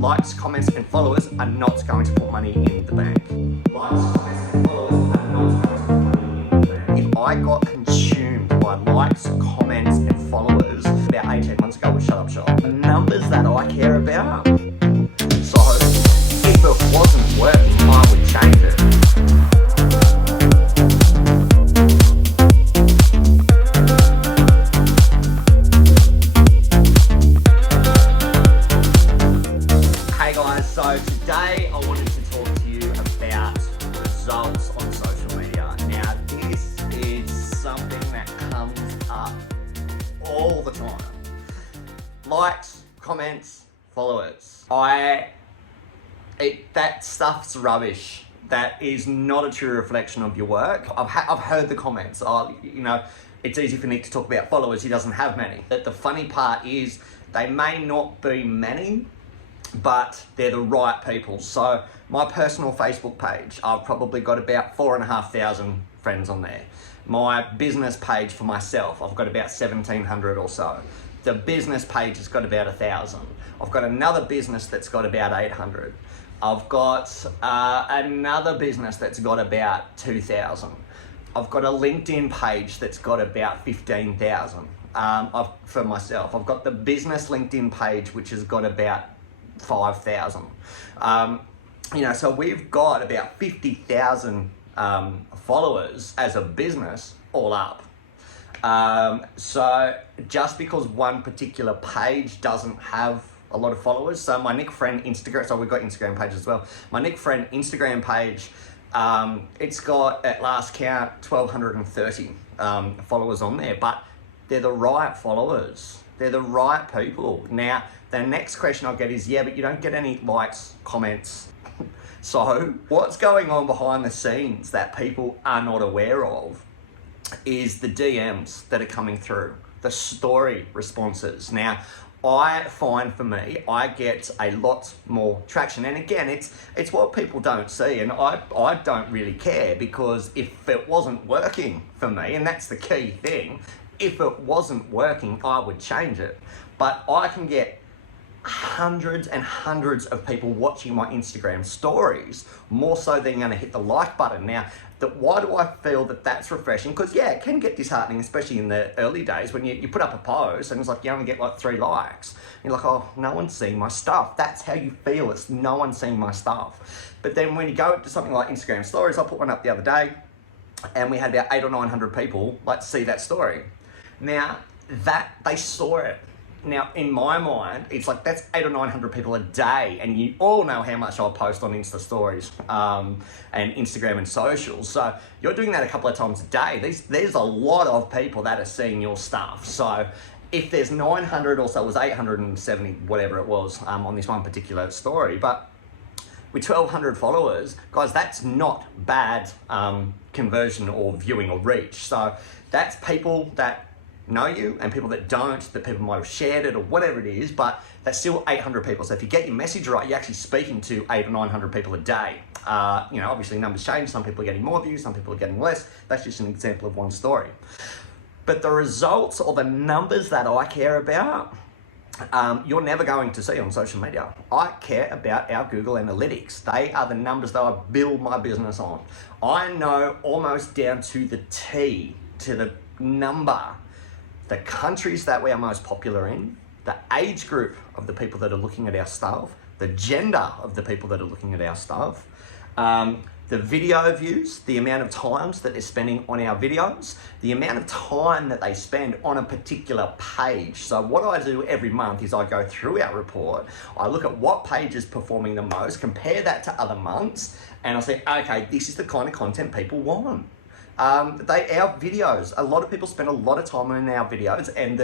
Likes, comments, and followers are not going to put money in the bank. Likes, comments, and followers are not going to put money in the bank. If I got consumed by likes, comments, and followers about 18 months ago, I would shut up shop. The numbers that I care about. So, if it wasn't working, I would change it. So today I wanted to talk to you about results on social media. Now this is something that comes up all the time. Likes, comments, followers. That stuff's rubbish. That is not a true reflection of your work. I've heard the comments. It's easy for Nick to talk about followers. He doesn't have many. But the funny part is they may not be many, but they're the right people. So my personal Facebook page, I've probably got about 4,500 friends on there. My business page for myself, I've got about 1,700 or so. The business page has got about 1,000. I've got another business that's got about 800. I've got another business that's got about 2,000. I've got a LinkedIn page that's got about 15,000 for myself. I've got the business LinkedIn page, which has got about 5,000. So we've got about 50,000 followers as a business all up. So just because one particular page doesn't have a lot of followers, so my NIC FREN Instagram, so we've got Instagram pages as well. My NIC FREN Instagram page, it's got at last count 1,230 followers on there, but they're the right followers. They're the right people. Now, the next question I'll get is, yeah, but you don't get any likes, comments. So what's going on behind the scenes that people are not aware of is the DMs that are coming through, the story responses. Now, I find for me, I get a lot more traction. And again, it's what people don't see. And I don't really care, because if it wasn't working for me, and that's the key thing, if it wasn't working, I would change it. But I can get hundreds and hundreds of people watching my Instagram stories, more so than going to hit the like button. Now, why do I feel that that's refreshing? Because yeah, it can get disheartening, especially in the early days when you put up a post and it's like you only get like 3 likes. You're like, oh, no one's seeing my stuff. That's how you feel. It's no one's seeing my stuff. But then when you go to something like Instagram stories, I put one up the other day and we had about 800 or 900 people see that story. Now, that they saw it. Now, in my mind, it's like that's 800 or 900 people a day, and you all know how much I post on Insta stories and Instagram and socials. So you're doing that a couple of times a day. There's a lot of people that are seeing your stuff. So if there's 900 or so, it was 870, whatever it was, on this one particular story. But with 1,200 followers, guys, that's not bad conversion or viewing or reach. So that's people that know you and people that don't, that people might have shared it or whatever it is, but that's still 800 people. So if you get your message right, you're actually speaking to 800 or 900 people a day. Obviously numbers change. Some people are getting more views, some people are getting less. That's just an example of one story. But the results or the numbers that I care about, you're never going to see on social media. I care about our Google Analytics. They are the numbers that I build my business on. I know almost down to the T, to the number, the countries that we are most popular in, the age group of the people that are looking at our stuff, the gender of the people that are looking at our stuff, the video views, the amount of times that they're spending on our videos, the amount of time that they spend on a particular page. So what I do every month is I go through our report, I look at what page is performing the most, compare that to other months, and I say, okay, this is the kind of content people want. Our videos, a lot of people spend a lot of time on our videos, and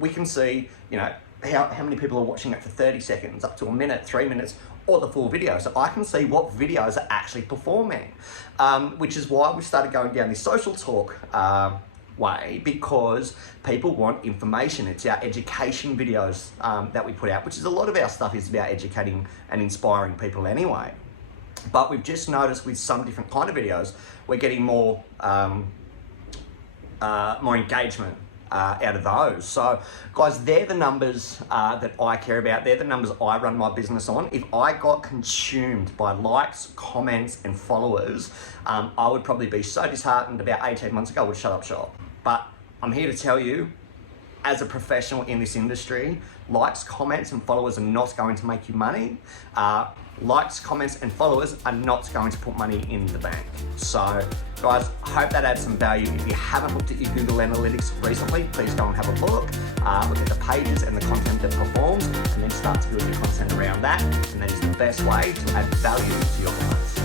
we can see, how many people are watching it for 30 seconds, up to a minute, 3 minutes, or the full video. So I can see what videos are actually performing, which is why we started going down this social talk way, because people want information. It's our education videos that we put out, which is a lot of our stuff is about educating and inspiring people anyway. But we've just noticed with some different kind of videos, we're getting more engagement out of those. So guys, they're the numbers that I care about. They're the numbers I run my business on. If I got consumed by likes, comments, and followers, I would probably be so disheartened. About 18 months ago, I would shut up shop. But I'm here to tell you, as a professional in this industry, likes, comments, and followers are not going to make you money. Likes, comments, and followers are not going to put money in the bank. So guys, I hope that adds some value. If you haven't looked at your Google Analytics recently, please go and have a look. Look at the pages and the content that performs, and then start to build your content around that. And that is the best way to add value to your clients.